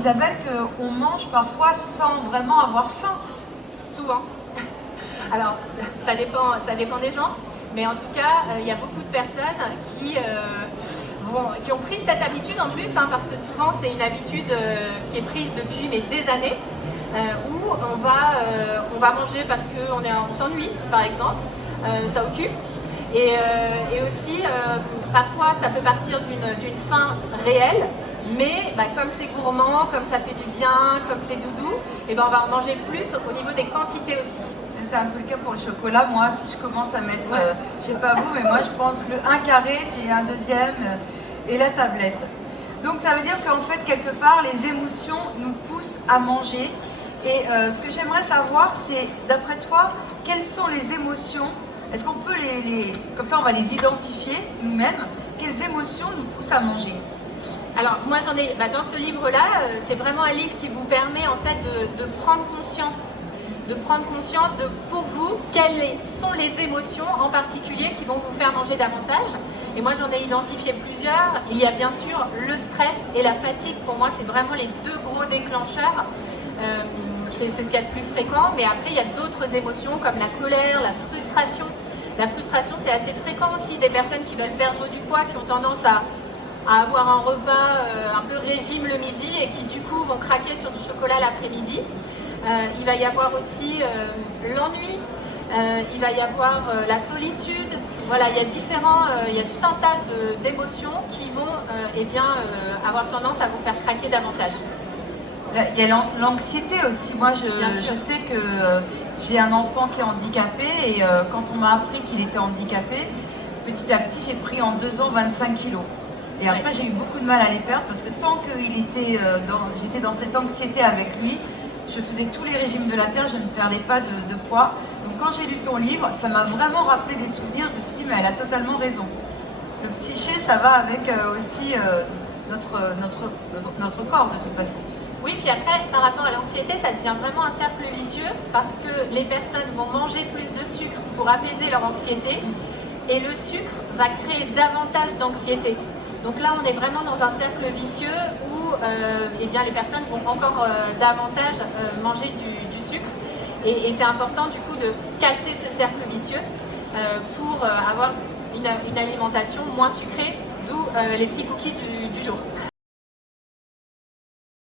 Isabelle, qu'on mange parfois sans vraiment avoir faim. Souvent. Alors, ça dépend des gens, mais en tout cas, il y a beaucoup de personnes qui ont pris cette habitude en plus, hein, parce que souvent c'est une habitude qui est prise depuis des années, où on va manger parce qu'on s'ennuie, par exemple, ça occupe. Et aussi, parfois, ça peut partir d'une faim réelle, mais comme c'est gourmand, comme ça fait du bien, comme c'est doudou, et on va en manger plus au niveau des quantités aussi. C'est un peu le cas pour le chocolat. Moi, si je commence à mettre, je sais pas vous, mais moi je pense un carré, puis un deuxième, et la tablette. Donc ça veut dire qu'en fait, quelque part, les émotions nous poussent à manger. Et ce que j'aimerais savoir, c'est, d'après toi, quelles sont les émotions? Est-ce qu'on peut comme ça, on va les identifier nous-mêmes? Quelles émotions nous poussent à manger? Alors moi j'en ai, dans ce livre-là, c'est vraiment un livre qui vous permet en fait de prendre conscience de, pour vous, quelles sont les émotions en particulier qui vont vous faire manger davantage. Et moi j'en ai identifié plusieurs. Il y a bien sûr le stress et la fatigue. Pour moi c'est vraiment les deux gros déclencheurs. C'est ce qu'il y a de plus fréquent, mais après il y a d'autres émotions comme la colère, la frustration. La frustration, c'est assez fréquent aussi, des personnes qui veulent perdre du poids, qui ont tendance à avoir un repas un peu régime le midi et qui du coup vont craquer sur du chocolat l'après-midi. Il va y avoir aussi l'ennui, il va y avoir la solitude. Voilà, il y a tout un tas d'émotions qui vont avoir tendance à vous faire craquer davantage. Il y a l'anxiété aussi. Moi, je sais que j'ai un enfant qui est handicapé et quand on m'a appris qu'il était handicapé, petit à petit, j'ai pris en 2 ans 25 kilos. Et après, j'ai eu beaucoup de mal à les perdre parce que tant que j'étais dans cette anxiété avec lui, je faisais tous les régimes de la terre, je ne perdais pas de poids. Donc quand j'ai lu ton livre, ça m'a vraiment rappelé des souvenirs. Je me suis dit, mais elle a totalement raison. Le psyché, ça va avec aussi notre corps de toute façon. Oui, puis après, par rapport à l'anxiété, ça devient vraiment un cercle vicieux parce que les personnes vont manger plus de sucre pour apaiser leur anxiété et le sucre va créer davantage d'anxiété. Donc là, on est vraiment dans un cercle vicieux où les personnes vont encore davantage manger du sucre. Et c'est important du coup de casser ce cercle vicieux pour avoir une alimentation moins sucrée, d'où les petits cookies du jour.